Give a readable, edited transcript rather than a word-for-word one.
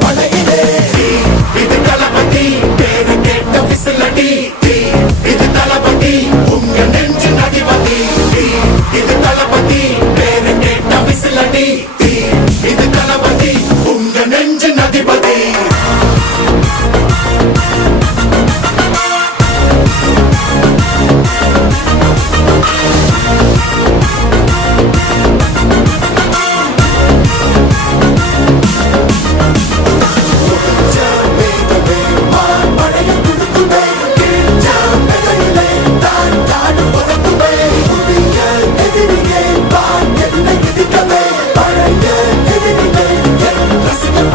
படையிலே இது தளபதி பேரு கேட்ட விசிலடி இது தளபதி உங்க நெஞ்சு அதிபதி இது தளபதி பேரு கேட்ட விசிலடி இது தளபதி உங்க நெஞ்சு அதிபதி